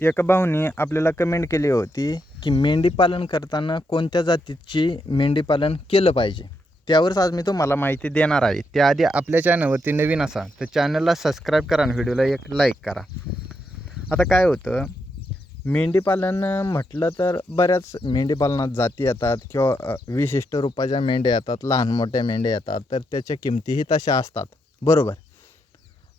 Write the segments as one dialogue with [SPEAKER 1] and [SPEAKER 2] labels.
[SPEAKER 1] एका भाऊने आपल्याला कमेंट केली होती की मेंढी पालन करताना कोणत्या जातीची मेंढी पालन केलं पाहिजे? त्यावरच आज मी तुम्हाला माहिती देणार आहे. त्याआधी आपल्या चॅनलवरती नवीन असा तर चॅनलला सबस्क्राईब करा आणि व्हिडिओला एक लाईक करा. आता काय होतं? मेंढीपालन म्हटलं तर बऱ्याच मेंढीपालनात जाती येतात किंवा विशिष्ट रूपाच्या मेंढ्या येतात लहान मोठ्या मेंढ्या येतात तर त्याच्या किमतीही तशा असतात. बरोबर?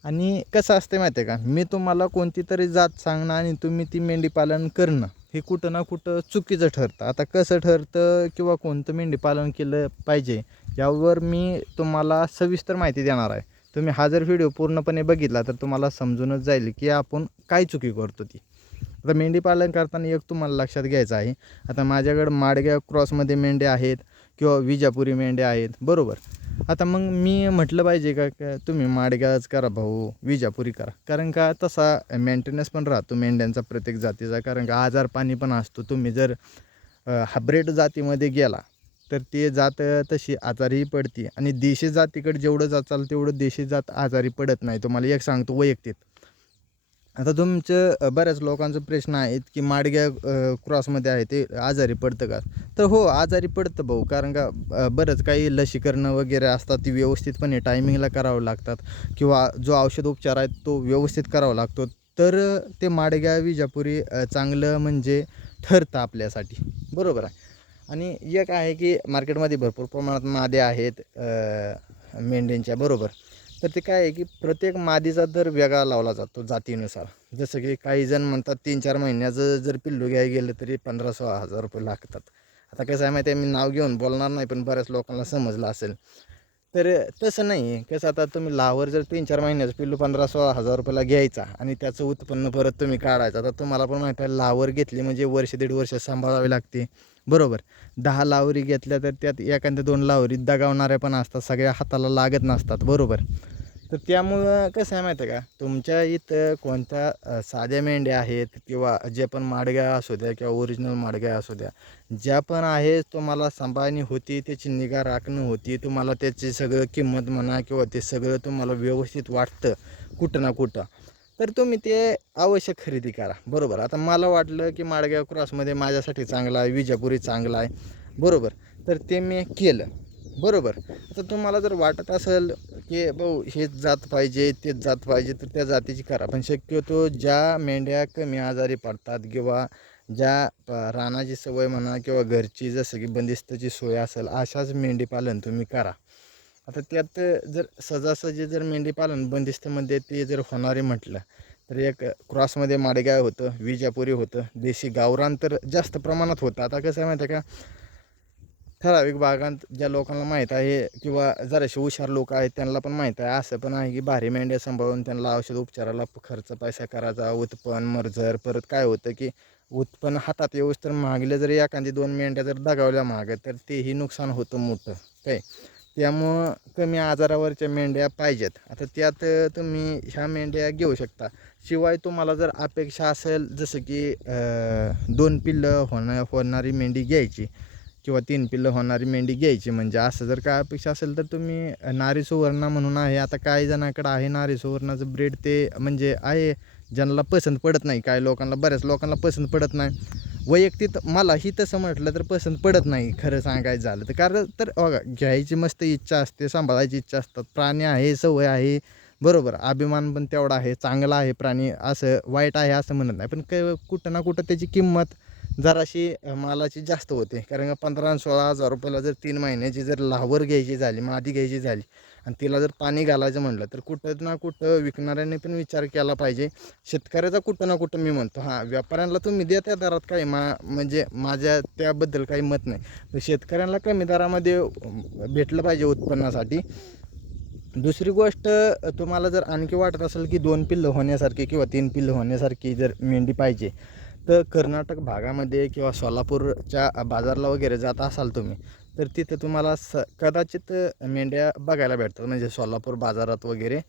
[SPEAKER 1] आणि कसं असते माहिती आहे का? मी तुम्हाला कोणती तरी जात सांगणं आणि तुम्ही ती मेंढी पालन करणं हे कुठं ना कुठं चुकीचं ठरतं. आता कसं ठरतं किंवा कोणतं मेंढी पालन केलं पाहिजे यावर मी तुम्हाला सविस्तर माहिती देणार आहे. तुम्ही हा जर व्हिडिओ पूर्णपणे बघितला तर तुम्हाला समजूनच जाईल की आपण काय चुकी करतो ती. आता मेंढी पालन करताना एक तुम्हाला लक्षात घ्यायचं आहे. आता माझ्याकडं माडग्या क्रॉसमध्ये मेंढ्या आहेत किंवा विजापुरी मेंढ्या आहेत बरोबर. आता मग मी म्हटलं पाहिजे का का तुम्ही माडगाच करा भाऊ विजापुरी करा. कारण का तसा मेंटेनन्स पण राहतो मेंढ्यांचा प्रत्येक जातीचा. कारण का आजार पाणी पण असतो. तुम्ही जर हाब्रेड जातीमध्ये गेला तर ते जात तशी आजारीही पडते. आणि देशी जातीकडे जेवढं जाचाल तेवढं देशी जात आजारी पडत नाही. तुम्हाला एक सांगतो वैयक्तिक. आता तुमचं बऱ्याच लोकांचं प्रश्न आहेत की माडग्या क्रॉसमध्ये आहे ते आजारी पडतं का? तर हो आजारी पडतं भाऊ कारण का बरंच काही लसीकरणं वगैरे असतात ती व्यवस्थितपणे टायमिंगला करावं लागतात. किंवा जो औषध उपचार आहे तो व्यवस्थित करावा लागतो. तर ते माडग्या विजापुरी चांगलं म्हणजे ठरतं आपल्यासाठी. बरोबर आहे? आणि एक आहे की मार्केटमध्ये भरपूर प्रमाणात मादे आहेत मेंढ्यांच्या. बरोबर? तर ते काय आहे की प्रत्येक मादीचा दर वेगळा लावला जातो जातीनुसार. जसं की काही जण म्हणतात तीन चार महिन्याचं जर पिल्लू घ्यायला गेलं तरी पंधरा सोळा हजार रुपये लागतात. आता कसं आहे माहिती आहे मी नाव घेऊन बोलणार नाही पण बऱ्याच लोकांना समजलं असेल. तर तसं नाही आहे. कसं आता तुम्ही लावर जर तीन चार महिन्याचं पिल्लू पंधरा सोळा हजार रुपयाला घ्यायचा आणि त्याचं उत्पन्न परत तुम्ही काढायचं आता तुम्हाला पण माहिती आहे लावर घेतली म्हणजे वर्ष दीड वर्ष सांभाळावी लागते. बरोबर. दहा लावरी घेतल्या तर त्यात एखाद्या दोन लावरी दगावणाऱ्या पण असतात सगळ्या हाताला लागत नसतात. बरोबर. तर त्यामुळं कसं आहे माहिती आहे का? तुमच्या इथं कोणत्या साध्या मेंढ्या आहेत किंवा जे पण माडग्या असू द्या किंवा ओरिजिनल माडग्या असू द्या ज्या पण आहे तुम्हाला सांभाळणी होती त्याची निगा राखणं होती तुम्हाला त्याची सगळं किंमत म्हणा किंवा ते सगळं तुम्हाला व्यवस्थित वाटतं कुठं ना कुठं तर तुम्ही ते आवश्यक खरेदी करा. बरोबर. आता मला वाटलं की माडगाव क्रॉसमध्ये माझ्यासाठी चांगला आहे विजापुरी चांगला आहे. बरोबर. तर ते मी केलं. बरोबर. तर तुम्हाला जर वाटत असेल की भाऊ हेच जात पाहिजे तेच जात पाहिजे तर त्या जातीची करा. पण शक्यतो ज्या मेंढ्या कमी आजारी पडतात किंवा ज्या रानाची सवय म्हणा किंवा घरची जसं की बंदिस्तची सोय असेल अशाच मेंढीपालन तुम्ही करा. आता त्यात जर सहजासहजी जर मेंढीपालन बंदिस्तमध्ये ते जर होणारे म्हटलं तर एक क्रॉसमध्ये माडेगाव होतं विजापुरी होतं देशी गावरान तर जास्त प्रमाणात होतं. आता कसं आहे माहिती आहे का? ठराविक भागात ज्या लोकांना माहीत आहे किंवा जराशी हुशार लोक आहेत त्यांना पण माहीत आहे. असं पण आहे की भारी मेंढ्या सांभाळून त्यांना औषध उपचाराला खर्च पैसा करायचा उत्पन्न मर्जर परत काय होतं की उत्पन्न हातात येऊस तर मागले जर एखादी दोन मेंढ्या जर दगावल्या मागं तर तेही नुकसान होतं मोठं काय? त्यामुळं कमी आजारावरच्या मेंढ्या पाहिजेत. आता त्यात तुम्ही ह्या मेंढ्या घेऊ शकता. शिवाय तुम्हाला जर अपेक्षा असेल जसं की दोन पिल्लं होणं होणारी मेंढी घ्यायची किंवा तीन पिल्लं होणारी मेंढी घ्यायची. म्हणजे असं जर काय अपेक्षा असेल तर तुम्ही नारी सुवर्ण म्हणून आहे. आता काही जणांकडं आहे नारी सुवर्णाचं ब्रेड. ते म्हणजे आहे ज्यांना पसंत पडत नाही. काही लोकांना बऱ्याच लोकांना पसंत पडत नाही. वैयक्तिक मलाही तसं म्हटलं तर पसंत पडत नाही खरं सांगायचं झालं तर. कारण तर बघा घ्यायची मस्त इच्छा असते सांभाळायची इच्छा असतात. प्राणी आहे सवय आहे. बरोबर अभिमान पण तेवढा आहे चांगला आहे प्राणी. असं वाईट आहे असं म्हणत नाही. पण क कुठं ना कुठं त्याची किंमत जराशी मालाची जास्त होते. कारण का पंधरा सोळा हजार रुपयाला जर तीन महिन्याची जर लावर घ्यायची झाली मादी घ्यायची झाली आणि तिला जर पाणी घालायचं म्हटलं तर कुठं ना कुठं विकणाऱ्याने पण विचार केला पाहिजे. शेतकऱ्याचा कुठं ना कुठं मी म्हणतो हां व्यापाऱ्यांना तुम्ही द्या त्या दरात काही मा म्हणजे माझ्या त्याबद्दल काही मत नाही. तर शेतकऱ्यांना कमी दरामध्ये भेटलं पाहिजे उत्पन्नासाठी. दुसरी गोष्ट तुम्हाला जर आणखी वाटत असेल की दोन पिल्लं होण्यासारखी किंवा तीन पिल्लं होण्यासारखी जर मेंढी पाहिजे तर कर्नाटक भागामध्ये किंवा सोलापूरच्या बाजारला वगैरे जात असाल तुम्ही तर तिथे तुम्हाला स कदाचित मेंढ्या बघायला भेटतात म्हणजे सोलापूर बाजारात वगैरे.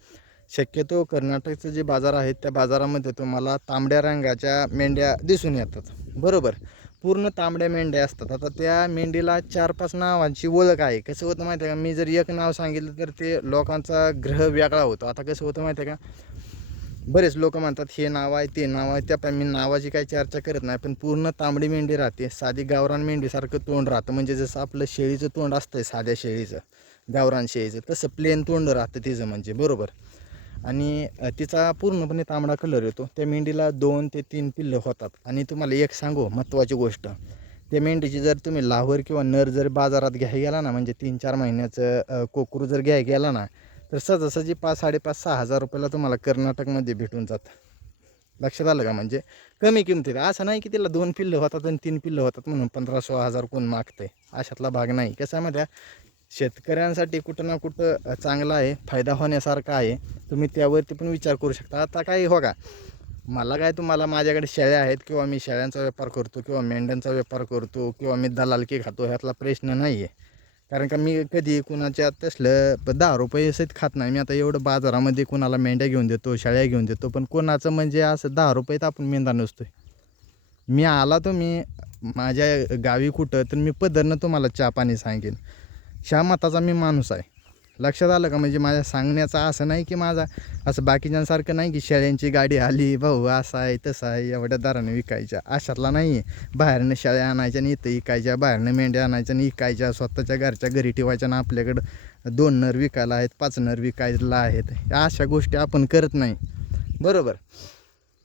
[SPEAKER 1] शक्यतो कर्नाटकचं जे बाजार आहेत त्या बाजारामध्ये तुम्हाला तांबड्या रंगाच्या मेंढ्या दिसून येतात. बरोबर. पूर्ण तांबड्या मेंढ्या असतात. आता त्या मेंढीला चार पाच नावांची ओळख आहे. कसं होतं माहिती आहे का? मी जर एक नाव सांगितलं तर ते लोकांचा ग्रह वेगळा होतो. आता कसं होतं माहिती आहे का? बरेच लोक म्हणतात हे नाव आहे ते नाव आहे. त्या मी नावाची काही चर्चा करत नाही पण पूर्ण तांबडी मेंढी राहते. साधी गावरान मेंढीसारखं तोंड राहतं. म्हणजे जसं आपलं शेळीचं तोंड असतंय साध्या शेळीचं गावरान शेळीचं तसं प्लेन तोंड राहतं तिचं म्हणजे बरोबर? आणि तिचा पूर्णपणे तांबडा कलर येतो. त्या मेंढीला दोन ते तीन पिल्लं होतात. आणि तुम्हाला एक सांगू महत्त्वाची गोष्ट. त्या मेंढीची जर तुम्ही लाहोर किंवा नर जर बाजारात घ्याय गेला ना म्हणजे तीन चार महिन्याचं कोकरू जर घ्याय गेला ना तर सहजासहजी पाच साडेपाच सहा हजार रुपयाला तुम्हाला कर्नाटकमध्ये भेटून जातं. लक्षात आलं का म्हणजे? कमी किमतीत. असं नाही की तिला दोन पिल्लं होतात आणि तीन पिल्लं होतात म्हणून पंधरा सोळा हजार कोण मागतंय. अशातला भाग नाही. कसं आहे माहिती शेतकऱ्यांसाठी कुठं ना कुठं चांगला आहे फायदा होण्यासारखा आहे. तुम्ही त्यावरती पण विचार करू शकता. आता काही हो का? मला काय तुम्हाला माझ्याकडे शेळ्या आहेत किंवा मी शेळ्यांचा व्यापार करतो किंवा मेंढ्यांचा व्यापार करतो किंवा मी दलालकी खातो ह्यातला प्रश्न नाही आहे कारण का मी कधी कुणाच्या तसलं प- दहा रुपये सहित खात नाही. मी आता एवढं बाजारामध्ये कुणाला मेंढ्या घेऊन देतो शाळ्या घेऊन देतो पण कोणाचं म्हणजे असं दहा रुपयात आपण मेंदा नसतोय. मी आला तो मी माझ्या गावी कुठं तर मी पदरनं तुम्हाला चहा पाणी सांगेन. शहा मताचा मी माणूस आहे. लक्षात आलं का? म्हणजे माझ्या सांगण्याचं असं नाही की माझा असं बाकीच्यांसारखं नाही की शेळ्यांची गाडी आली भाऊ असं आहे तसं आहे एवढ्या दराने विकायच्या. अशातला नाही आहे बाहेरनं शेळ्या आणायच्या आणि इथं इकायच्या बाहेरनं मेंढ्या आणायच्या आणि विकायच्या स्वतःच्या घरच्या घरी ठेवायच्या ना आपल्याकडं दोन नर विकायला आहेत पाच नर विकायला आहेत. या अशा गोष्टी आपण करत नाही. बरोबर.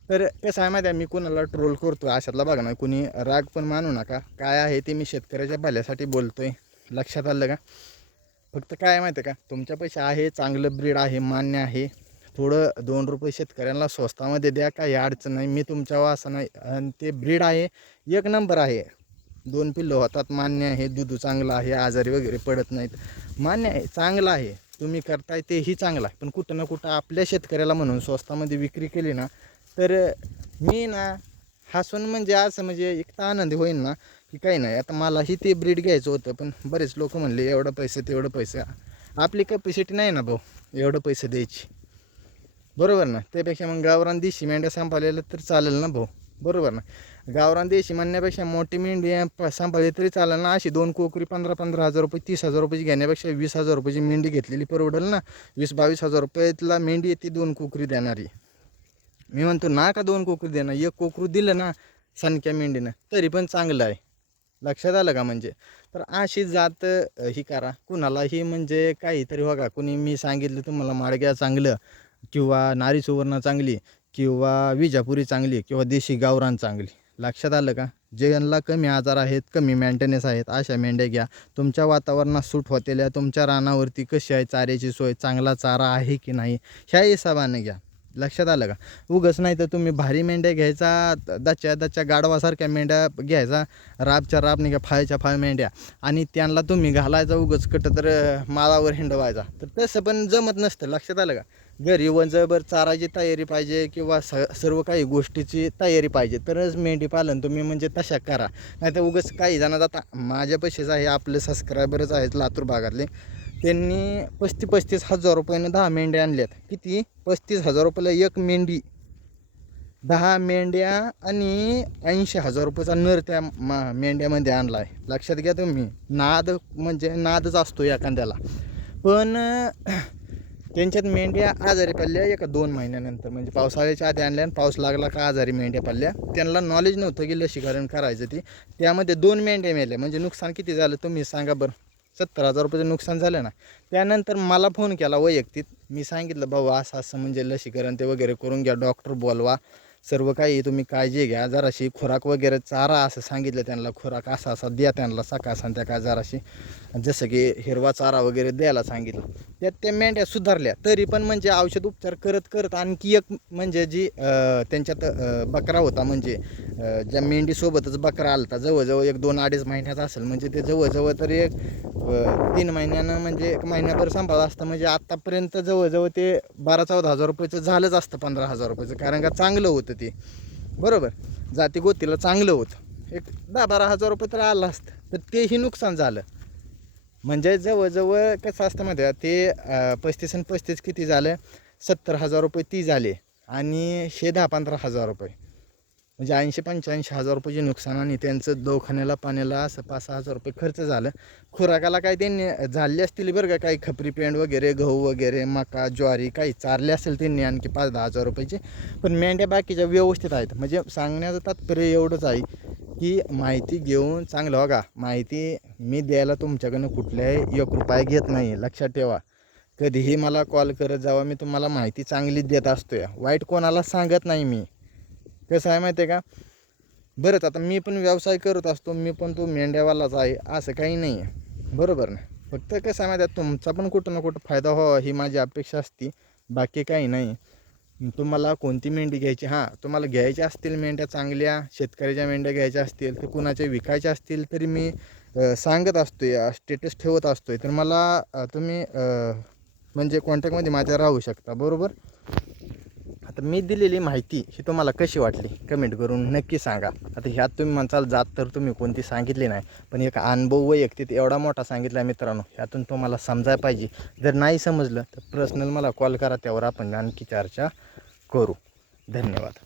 [SPEAKER 1] तर कसं आहे माहिती आहे मी कुणाला ट्रोल करतो अशातला बघा ना कुणी राग पण मानू नका. काय आहे ते मी शेतकऱ्याच्या भल्यासाठी बोलतोय. लक्षात आलं का? फक्त काय माहिती आहे का? तुमच्या पैसे आहे चांगलं ब्रीड आहे मान्य आहे. थोडं दोन रुपये शेतकऱ्यांना स्वस्तामध्ये द्या काही अडचण नाही. मी तुमच्यावर असं नाही आणि ते ब्रीड आहे एक नंबर आहे. दोन पिल्लं होतात मान्य आहे. दूध चांगलं आहे आजारी वगैरे पडत नाहीत. मान्य आहे चांगलं आहे. तुम्ही करताय तेही चांगलं आहे. पण कुठं ना कुठं आपल्या शेतकऱ्याला म्हणून स्वस्तामध्ये विक्री केली ना तर मी ना हसून म्हणजे असं म्हणजे एक तर आनंदी होईन ना की काही नाही आता मलाही ते ब्रीड घ्यायचं होतं पण बरेच लोक म्हणले एवढं पैसे तेवढं पैसे. आपली कॅपॅसिटी नाही ना भाऊ एवढं पैसे द्यायची. बरोबर ना? त्यापेक्षा मग गावरान देशी मेंढ्या सांभाळलेलं तर चालेल ना भाऊ? बरोबर ना? गावरान देशी म्हणण्यापेक्षा मोठी मेंढी प- सांभाळली तरी चालेल ना? अशी दोन कोकरी पंधरा पंधरा हजार रुपये तीस हजार रुपयाची घेण्यापेक्षा वीस हजार रुपयाची मेंढी घेतलेली परवडेल ना? वीस बावीस हजार रुपयातला मेंढी ती दोन कोकरी देणारी. मी म्हणतो ना का दोन कोकरी देणार? एक कोकरू दिलं ना सणक्या मेंढीनं तरी पण चांगलं आहे. लक्षात आलं का म्हणजे? तर अशी जात ही करा. कुणालाही म्हणजे काहीतरी बघा. कुणी मी सांगितलं तुम्हाला माडग्या चांगलं किंवा नारी सुवर्ण चांगली किंवा विजापुरी चांगली किंवा देशी गावरान चांगली. लक्षात आलं का? ज्यांना कमी आजार आहेत कमी मेंटेनन्स आहेत अशा मेंढ्या घ्या. तुमच्या वातावरणात सूट होतेल्या तुमच्या रानावरती कशी आहे चाऱ्याची सोय चांगला चारा आहे की नाही ह्या हिशोबानं घ्या. लक्षात आलं का? उगस नाही तर तुम्ही भारी मेंढ्या घ्यायचा दाच्या दच्या गाडवासारख्या गाढवासारख्या मेंढ्या घ्यायचा राबच्या राब नाही का फाळच्या फाय मेंढ्या. आणि त्यांना तुम्ही घालायचा उगच कट तर मालावर हिंडवायचा. तर तसं पण जमत नसतं लक्षात आलं का? घरी वंजभर चाराची तयारी पाहिजे किंवा स सर्व काही गोष्टीची तयारी पाहिजे तरच मेंढी पालन तुम्ही म्हणजे तशा करा. नाही तर उगच काही जण आता माझ्या पैसेच आहे आपले सबस्क्रायबरच आहेत लातूर भागातले. त्यांनी पस्तीस पस्तीस हजार रुपयाने दहा मेंढ्या आणल्यात. किती? पस्तीस हजार रुपयाला एक मेंढी. दहा मेंढ्या आणि ऐंशी हजार रुपयाचा नर त्या मा मेंढ्यामध्ये आणला आहे लक्षात घ्या तुम्ही. नाद म्हणजे नादच असतो एखाद्याला. पण त्यांच्यात मेंढ्या आजारी पडल्या एका दोन महिन्यानंतर. म्हणजे पावसाळ्याच्या आधी आणल्या आणि पाऊस लागला का आजारी मेंढ्या पडल्या. त्यांना नॉलेज नव्हतं की लसीकरण करायचं ती. त्यामध्ये दोन मेंढ्या मेल्या. म्हणजे नुकसान किती झालं तुम्ही सांगा बरं. सत्तर हजार रुपयाचं नुकसान झालं ना. त्यानंतर मला फोन केला वैयक्तिक. मी सांगितलं भाऊ असं असं म्हणजे लसीकरण ते वगैरे करून घ्या डॉक्टर बोलवा. सर्व काही तुम्ही काळजी घ्या. जराशी खुराक वगैरे चारा असं सांगितलं त्यांना. खुराक असा असा द्या त्यांना सकाळ संध्याकाळ जराशी. जसं की हिरवा चारा वगैरे द्यायला सांगितलं. त्यात त्या मेंढ्या सुधारल्या. तरी पण म्हणजे औषध उपचार करत करत आणखी एक म्हणजे जी त्यांच्यात बकरा होता म्हणजे ज्या मेंढीसोबतच बकरा आलता जवळजवळ एक दोन अडीच महिन्याचा असेल. म्हणजे ते जवळजवळ तरी एक तीन महिन्यानं म्हणजे एक महिन्याभर सांभाळ असतं. म्हणजे आत्तापर्यंत जवळजवळ ते बारा चौदा हजार रुपयाचं झालंच असतं पंधरा हजार रुपयाचं. कारण का चांगलं होतं ते. बरोबर? जाती गोतीला चांगलं होतं. एक दहा बारा हजार रुपये तर आलं असतं. तर तेही नुकसान झालं. म्हणजे जवळजवळ कसं असतं माहिती ते पस्तीस आणि पस्तीस किती झालं? सत्तर हजार रुपये ती झाले. आणि हे दहा पंधरा हजार रुपये. म्हणजे ऐंशी पंच्याऐंशी हजार रुपयाचे नुकसान आणि त्यांचं दवाखान्याला पाण्याला असं पाच सहा हजार रुपये खर्च झालं. खुराकाला काय त्यांनी झाले असतील बरं का काही खपरी पेंड वगैरे गहू वगैरे मका ज्वारी काही चारले असेल त्यांनी आणखी पाच दहा हजार रुपयाचे. पण मेंढ्या बाकीच्या व्यवस्थित आहेत. म्हणजे सांगण्याचं तात्पर्य एवढंच आहे की माहिती घेऊन चांगलं बघा. माहिती मी द्यायला तुमच्याकडनं कुठल्याही एक रुपया घेत नाही. लक्षात ठेवा. कधीही मला कॉल करत जावा. मी तुम्हाला माहिती चांगलीच देत असतो या वाईट कोणाला सांगत नाही मी. कसं आहे माहिती आहे का? बरंच आता मी पण व्यवसाय करत असतो मी पण तो मेंढ्यावालाच आहे असं काही नाही आहे. बरोबर ना? फक्त कसं आहे माहिती आहे तुमचा पण कुठं ना कुठं फायदा व्हावा ही माझी अपेक्षा असती. बाकी काही नाही. तुम्हाला कोणती मेंढी घ्यायची? हां तुम्हाला घ्यायच्या असतील मेंढ्या चांगल्या शेतकऱ्याच्या मेंढ्या घ्यायच्या असतील तर कुणाच्या विकायच्या असतील तरी मी सांगत असतो आहे स्टेटस ठेवत असतो तर मला तुम्ही म्हणजे कॉन्टॅक्टमध्ये माझ्या राहू शकता बरोबर? आता मी दिलेली माहिती ही तुम्हाला कशी वाटली? कमेंट करून नक्की सांगा. आता ह्यात तुम्ही म्हणसाल जात तर तुम्ही कोणती सांगितली नाही पण एक अनुभव वैयक्तिक एवढा मोठा सांगितला मित्रांनो ह्यातून तुम्हाला समजायला पाहिजे. जर नाही समजलं तर पर्सनल मला कॉल करा त्यावर आपण आणखी चर्चा करू. धन्यवाद.